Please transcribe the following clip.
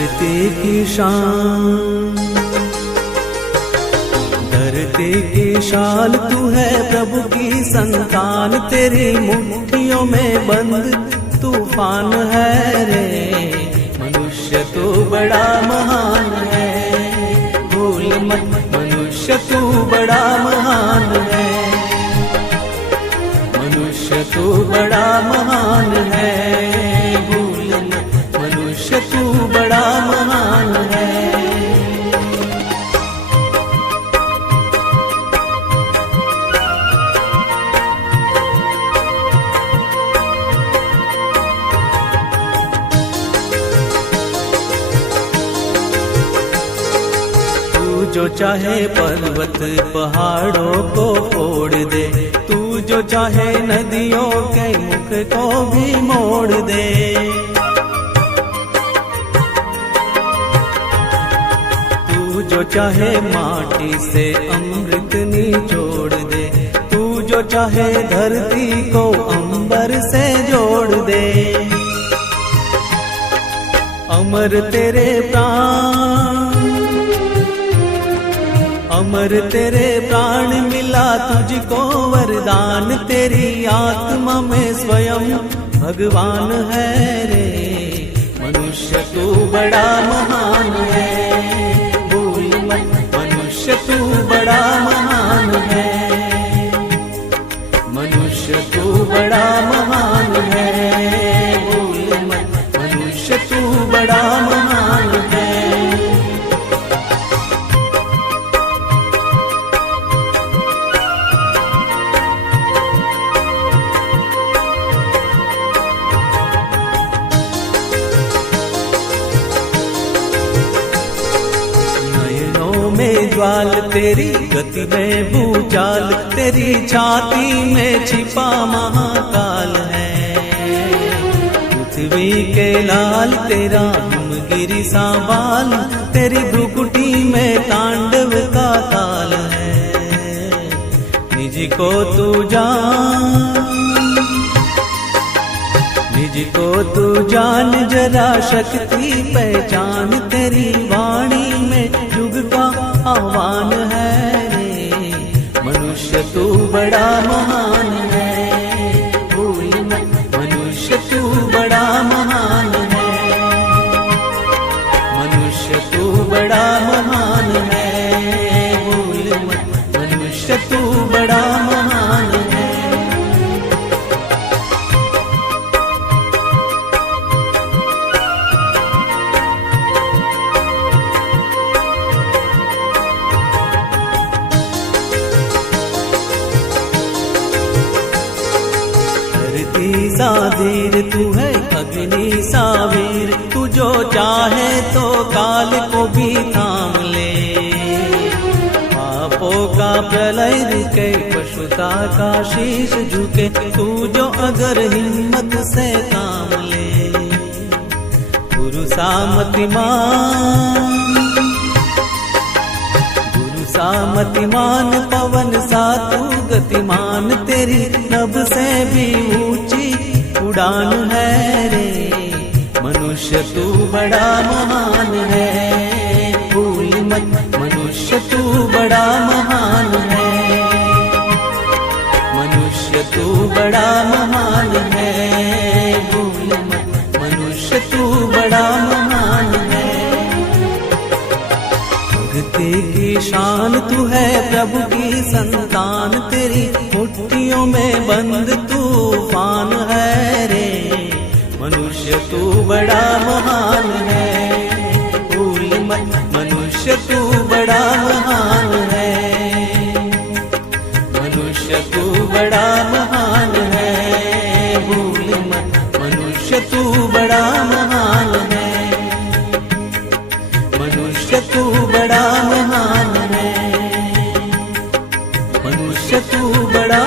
धरती की शान, धरती की शान तू है प्रभु की संतान, तेरी मुट्ठियों में बंद तूफान है रे। मनुष्य तू बड़ा महान है, भूल मत मनुष्य तू बड़ा महान है, मनुष्य तू बड़ा महान है, भूल मत मनुष्य तू बड़ा महान है। जो चाहे पर्वत पहाड़ों को फोड़ दे, तू जो चाहे नदियों के मुख को भी मोड़ दे। तू जो चाहे माटी से अमृत निचोड़ दे, तू जो चाहे धरती को अंबर से जोड़ दे। अमर तेरे प्राण, अमर तेरे प्राण मिला तुझको वरदान, तेरी आत्मा में स्वयं भगवान है रे। मनुष्य तू बड़ा महान है, भूल मत मनुष्य तू बड़ा महान है, मनुष्य तू बड़ा महान है, भूल मत मनुष्य तू बड़ा महान है। में ज्वाल तेरी गति में भूचाल, तेरी छाती में छिपा महाकाल है। पृथ्वी के लाल तेरा हिमगिरी सा बाल, तेरी भ्रुकुटी में तांडव का ताल है। निज को तू जान, निज को तू जान जरा शक्ति पहचान, तेरी वाणी में युग का आह्वान है रे। मनुष्य तू बड़ा महान है, भूल मत मनुष्य तू बड़ा महान है, मनुष्य तू बड़ा महान है, भूल मत मनुष्य तू बड़ा महान है। धीर तू है अग्नि सा वीर, तू जो चाहे तो काल को भी थाम ले। पापों का प्रलय रुके, पशुता का शीश झुके, तू जो अगर हिम्मत से काम ले। गुरु सामतिमान, गुरु सामतिमान, पवन सा तू गतिमान, तेरी नभ से भी ऊंची उड़ान है रे। मनुष्य तू बड़ा महान है, भूल मत मनुष्य तू बड़ा महान है, मनुष्य तू बड़ा महान है, भूल मत मनुष्य तू बड़ा महान है। भक्ति की शान तू है प्रभु की संतान, तेरी मुट्ठियों में बंद तूफान है रे। मनुष्य तू बड़ा महान है, भूल मत मनुष्य तू बड़ा महान है, मनुष्य तू बड़ा महान है, भूल मत मनुष्य तू बड़ा महान है, मनुष्य तू बड़ा महान है, मनुष्य तू बड़ा